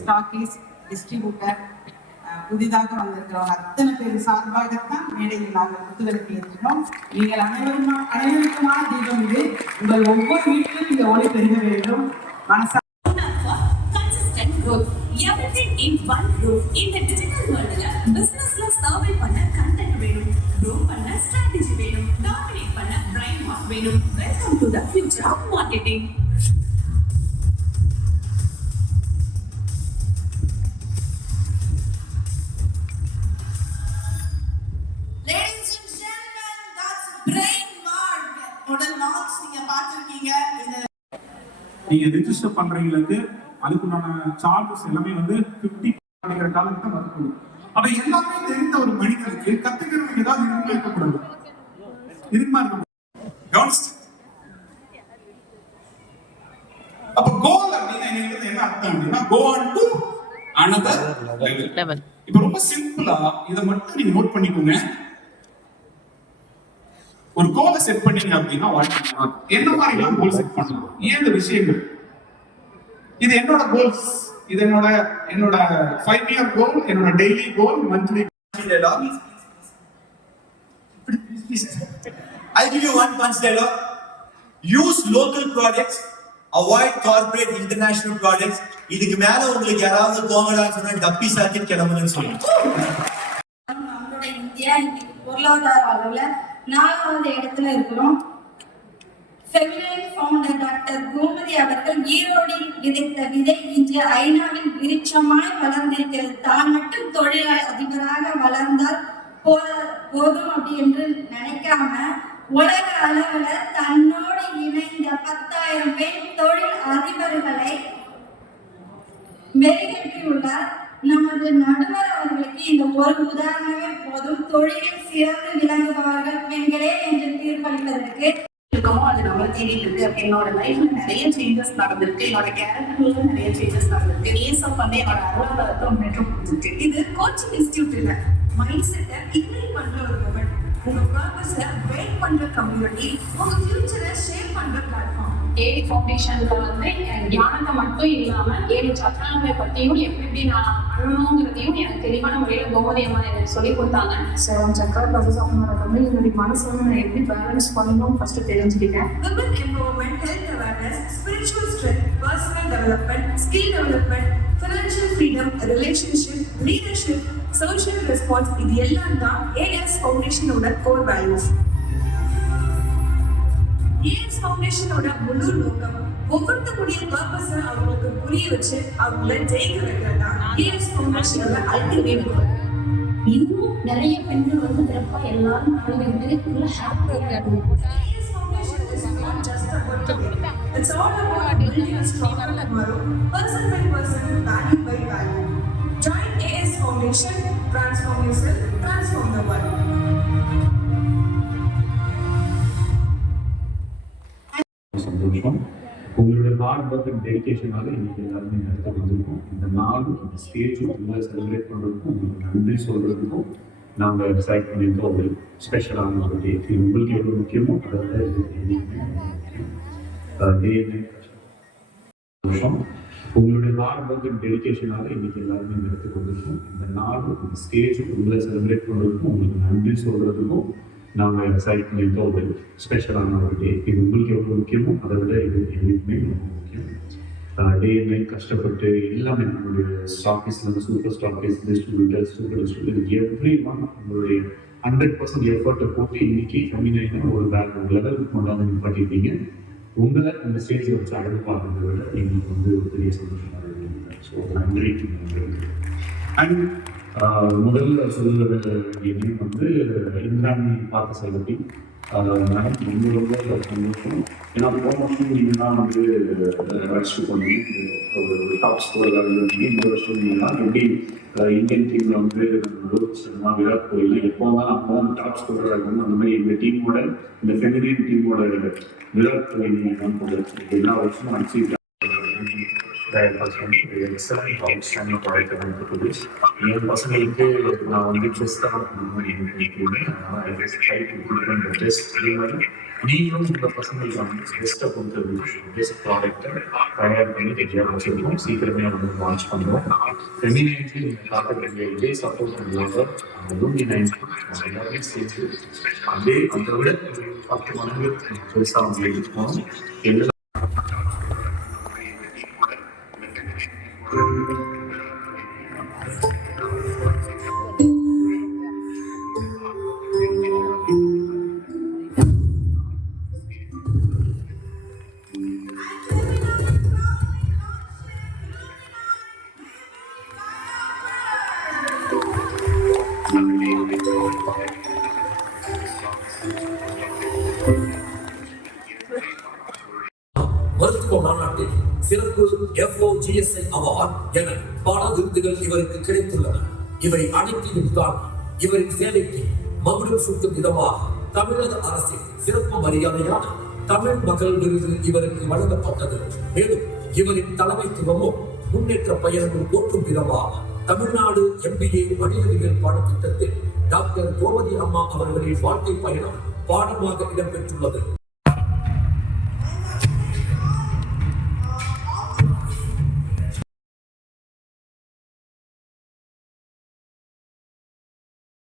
Stockists, distributor, புதிதாக வந்திருக்கிறவங்க அத்தனை பேர் சார்பாகத்தான் மேடையில் நாங்கள் குத்துவிளக்கு ஏற்றினோம். நீங்கள் அனைவருக்குமான தீபம் இது. உங்கள் ஒவ்வொரு வீட்டிலும் இந்த ஒளி பெருக வேண்டும். மனசா everything in one roof. In the digital world, businessல survey பண்ண content வேணும், grow பண்ண strategy வேணும், dominate பண்ண brain wash வேணும். Welcome to the future of marketing. Ladies and gentlemen, that's brain mark. உடல் மார்க்ஸ் நீங்க பார்த்திருக்கீங்க. நீங்க ரெஜிஸ்டர் பண்றவங்களுக்கு அதுக்குண்டான சார்ஜஸ் எல்லாமே 50 அப்படிங்கிற காலகட்டம் வரக்கூடும். அப்ப எல்லாமே தெரிந்த ஒரு மனிதனுக்கு கத்துக்கிறதுக்கு ஏதாவது இருக்கக்கூடாது. அப்ப கோல் அப்படின்னா என்ன அர்த்தம் அப்படின்னா go on to another level. இப்ப ரொம்ப சிம்பிளா இதை மட்டும் நீங்க நோட் பண்ணிக்கோங்க. ஒரு கோலை செட் பண்ணீங்க அப்படின்னா என்ன மாதிரி கோல் செட் பண்ணணும், ஏன் விஷயங்கள் இது என்னோட கோல்ஸ், இது என்னோட 5-year கோல், என்னோட daily goal, monthly. I'll give you one punch dialogue. Use local products, avoid corporate international products. இதுக்கு மேல உங்களுக்கு யாராவது போங்கடான்னு சொன்னா டப்பி சாக்கெட் கிளம்புங்கன்னு சொல்லுங்க. நம்மளோட இந்தியா இன்னைக்கு பொருளாதார அளவுல 4வது இடத்துல இருக்கிறோம். ஃபெமினைன் ஃபவுண்டர் டாக்டர் கோமதி அவர்கள் ஈரோடில் விதைத்த விதை இன்று ஐநாவில் விருட்சமாய் வளர்ந்திருக்கிறது. தான் மட்டும் தொழில் அதிபராக வளர்ந்தால் போதும் அப்படி என்று நினைக்காம உலக அளவுல தன்னோடு இணைந்த 10,000 பெண் தொழில் அதிபர்களை மெருகேற்றியுள்ளார். நமது நடுவர் அவர்களுக்கு இந்த ஒரு உதாரணமே போதும். தொழிலில் சிறந்து விளங்குபவர்கள் பெண்களே என்று தீர்ப்பளிப்பதற்கு இருக்கமோ அது நம்மள தேடிட்டு இருக்கு. என்னோட லைஃப்ல நிறைய சேஞ்சஸ் நடந்திருக்கு. என்னோட கேரக்டர்ல நிறைய சேஞ்சஸ் நடந்திருக்கு. ஏசப் என்னோட அலுவலகத்தை முன்னேற்றம் கொடுத்துருக்கு. இது கோச்சிங் இன்ஸ்டிடியூட் இல்ல, மைண்ட் செட்டை இக்னைட் பண்ற ஒரு மூமெண்ட். உங்க பர்பஸை வெயிட் பண்ற கம்யூனிட்டி, உங்க ஃபியூச்சரை ஷேப் பண்ற பிளாட்ஃபார்ம். ஏடி ஃபவுண்டேஷன்ல ஞானத்தை மட்டும் இல்லாம 7 சக்கரங்களை பத்தியும் எப்படி நான் பண்ணணுங்கிறதையும் எனக்கு தெளிவான முறையில கோமதி அம்மா எனக்கு சொல்லி கொடுத்தாங்க. 7 சக்கர ப்ராசஸ் ஆஃப் என்னுடைய மனசு நான் எப்படி பேலன்ஸ் பண்ணணும் ஃபர்ஸ்ட் தெரிஞ்சுக்கிட்டேன். Women empowerment, health awareness, spiritual strength, personal development, skill development, financial freedom, relationship, leadership, social response, இது எல்லாம் தான் ஏஎஸ் ஃபவுண்டேஷனோட கோர் வேல்யூஸ். ஏஎஸ் ஃபவுண்டேஷனோட முழு நோக்கம் ஒவ்வொருத்தருடைய பர்பஸை அவங்களுக்கு புரிய வச்சு அவங்கள ஜெயிக்க வைக்கிறது தான் ஏஎஸ் ஃபவுண்டேஷனோட அல்டிமேட் கோல். இன்னும் நிறைய பெண்கள் சிறப்பா எல்லாரும் ஹாப்பியா as foundation is not just about today. It's all about building a stronger tomorrow, person by person, value by value. Join AS Foundation, transform yourself, transform the world. சந்தோஷம். உங்களுடைய hard work and டெடிகேஷனால இன்னைக்கு எல்லாருமே இந்த இடத்துக்கு வந்திருக்கோம். இந்த நாள் இந்த ஸ்டேஜ் உங்களை செலிப்ரேட் பண்ணுறதுக்கும் உங்களுக்கு நன்றி சொல்றதுக்கும் நாங்கள் டிசைட் பண்ணியிருந்தோம். ஒரு ஸ்பெஷலான ஒரு டே. உங்களுக்கு எவ்வளோ முக்கியமோ அதை சந்தோஷம். உங்களுடைய ஹார்ட் ஒர்க் அண்ட் டெடிகேஷனால இன்னைக்கு எல்லாருமே இந்த இடத்துக்கு வந்திருக்கோம். இந்த நாள் இந்த ஸ்டேஜ் உங்களை செலிப்ரேட் பண்ணுறதுக்கும் உங்களுக்கு நன்றி சொல்றதுக்கும் நாங்கள் டிசைட் பண்ணியிருந்தோம். ஒரு ஸ்பெஷலான ஒரு டே. இது உங்களுக்கு எவ்வளோ முக்கியமோ அதை விட இது எங்களுக்குமே ரொம்ப முக்கியம். டே நைட் கஷ்டப்பட்டு எல்லாமே நம்மளுடைய ஸ்டாக்கிஸ்லேருந்து super stockists, distributors, super distributor, every one உங்களுடைய 100% எஃபர்ட்டை போட்டு இன்னைக்கு கம்மியான ஒரு வேறு லெவலுக்கு கொண்டாந்து நிப்பாட்டிருக்கீங்க. உங்களை அந்த ஸ்டேஜை வச்சு அழகு பார்க்கறத விட எங்களுக்கு ஒரு பெரிய சந்தோஷமாக இருக்குது. ஸோ நன்றி. அண்ட் முதல்ல சொல்லுறது என்னன்னு இந்திராணி பார்த்த செலவி மேடம் ரொம்ப ரொம்ப சந்தோஷம். ஏன்னா போன வருஷம் நீங்கள் தான் ரெஜிஸ்டர் பண்ணி ஒரு டாப் ஸ்கோர் இருந்தீங்க. இந்த வருஷம் நீங்கள் தான் எப்படி இந்தியன் டீமில் ரோஹித் சர்மா, விராட் கோலி எப்போதான் அப்போ டாப் ஸ்கோராக இருக்கணும். அந்த மாதிரி இந்த டீமோட இந்த ஃபெமிலியன் டீமோட விராட் கோலி நீங்கள் தான் போடுறது எல்லா வருஷமும் அச்சீவ் எக்ஸலண்ட் அவுட்ஸ்டாண்டிங் ப்ராடக்ட் வந்து ப்ரொடியூஸ் என் பசங்களுக்கு நான் வந்து பெஸ்ட் தான் பெஸ்ட் நீங்களும் உங்கள் பசங்களுக்கு வந்து பெஸ்ட்டை கொடுத்தது பெஸ்ட் ப்ராடக்டை தயார் பண்ணி ரெடியாக வச்சுருக்கோம். சீக்கிரமே வந்து லான்ச் பண்ணுறோம். ஃபெமினிட்டி நீங்கள் காட்ட வேண்டிய இதே சப்போர்ட் பண்ணுவாங்க. அந்த லூங்கி நைன் எல்லாருமே சேர்த்து அதே அந்த விட 10 மடங்கு பெருசாக அவங்க எடுத்துக்கணும். எல்லா மருத்துவ மாநாட்டில் சிறப்பு FOGSI அவார்ட் என பல விருதுகள் இவருக்கு கிடைத்துள்ளன. இவை அனைத்தையும் தான் இவரின் சேவைக்கு மகுடம் சூட்டும் விதமாக தமிழக அரசின் சிறப்பு மரியாதையான தமிழ் மகள் விருது இவருக்கு வழங்கப்பட்டது. மேலும் இவரின் தலைமைத்துவமும் முன்னேற்ற பயணமும் போற்றும் விதமாக தமிழ்நாடு MBA வணிகவியல் பாடத்திட்டத்தில் டாக்டர் கோமதி அம்மா அவர்களின் வாழ்க்கை பயணம் பாடமாக இடம்பெற்றுள்ளது.